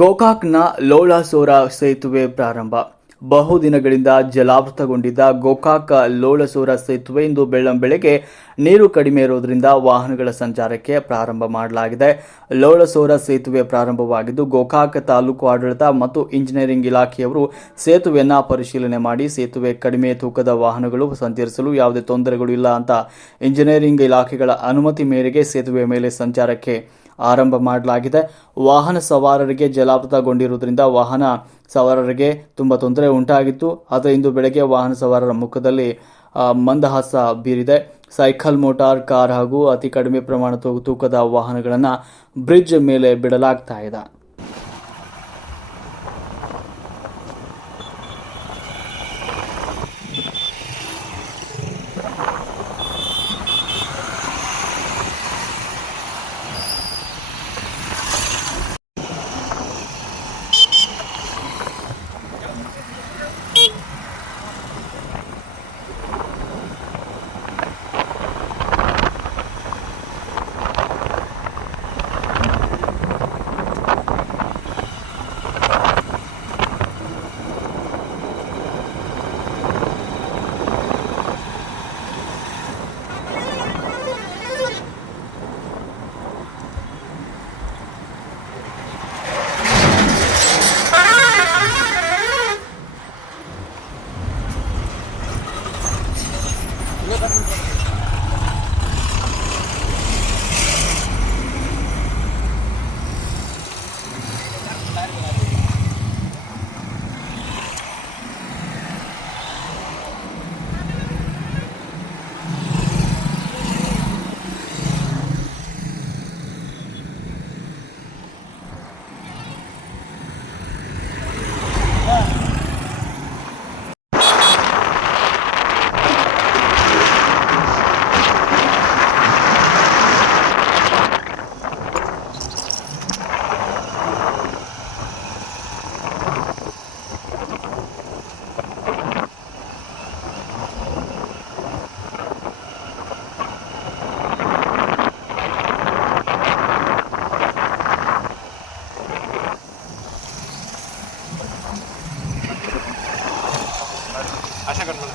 ಗೋಕಾಕ್ನ ಲೋಳಸೋರ ಸೇತುವೆ ಪ್ರಾರಂಭ. ಬಹುದಿನಗಳಿಂದ ಜಲಾವೃತಗೊಂಡಿದ್ದ ಗೋಕಾಕ್ ಲೋಳಸೋರ ಸೇತುವೆ ಇಂದು ಬೆಳ್ಳಂಬೆಳಗ್ಗೆ ನೀರು ಕಡಿಮೆ ಇರುವುದರಿಂದ ವಾಹನಗಳ ಸಂಚಾರಕ್ಕೆ ಪ್ರಾರಂಭ ಮಾಡಲಾಗಿದೆ. ಲೋಳಸೋರ ಸೇತುವೆ ಪ್ರಾರಂಭವಾಗಿದ್ದು ಗೋಕಾಕ್ ತಾಲೂಕು ಆಡಳಿತ ಮತ್ತು ಇಂಜಿನಿಯರಿಂಗ್ ಇಲಾಖೆಯವರು ಸೇತುವೆಯನ್ನು ಪರಿಶೀಲನೆ ಮಾಡಿ ಸೇತುವೆ ಕಡಿಮೆ ತೂಕದ ವಾಹನಗಳು ಸಂಚರಿಸಲು ಯಾವುದೇ ತೊಂದರೆಗಳು ಇಲ್ಲ ಅಂತ ಇಂಜಿನಿಯರಿಂಗ್ ಇಲಾಖೆಗಳ ಅನುಮತಿ ಮೇರೆಗೆ ಸೇತುವೆ ಮೇಲೆ ಸಂಚಾರಕ್ಕೆ ಆರಂಭ ಮಾಡಲಾಗಿದೆ. ವಾಹನ ಸವಾರರಿಗೆ ಜಲಾವೃತಗೊಂಡಿರುವುದರಿಂದ ವಾಹನ ಸವಾರರಿಗೆ ತುಂಬ ತೊಂದರೆ ಉಂಟಾಗಿತ್ತು. ಆದರೆ ಇಂದು ಬೆಳಗ್ಗೆ ವಾಹನ ಸವಾರರ ಮುಖದಲ್ಲಿ ಮಂದಹಾಸ ಬೀರಿದೆ. ಸೈಕಲ್, ಮೋಟಾರ್, ಕಾರ್ ಹಾಗೂ ಅತಿ ಕಡಿಮೆ ಪ್ರಮಾಣ ತೂಕದ ವಾಹನಗಳನ್ನು ಬ್ರಿಡ್ಜ್ ಮೇಲೆ ಬಿಡಲಾಗ್ತಾ ಇದೆ. 아시아 가는 거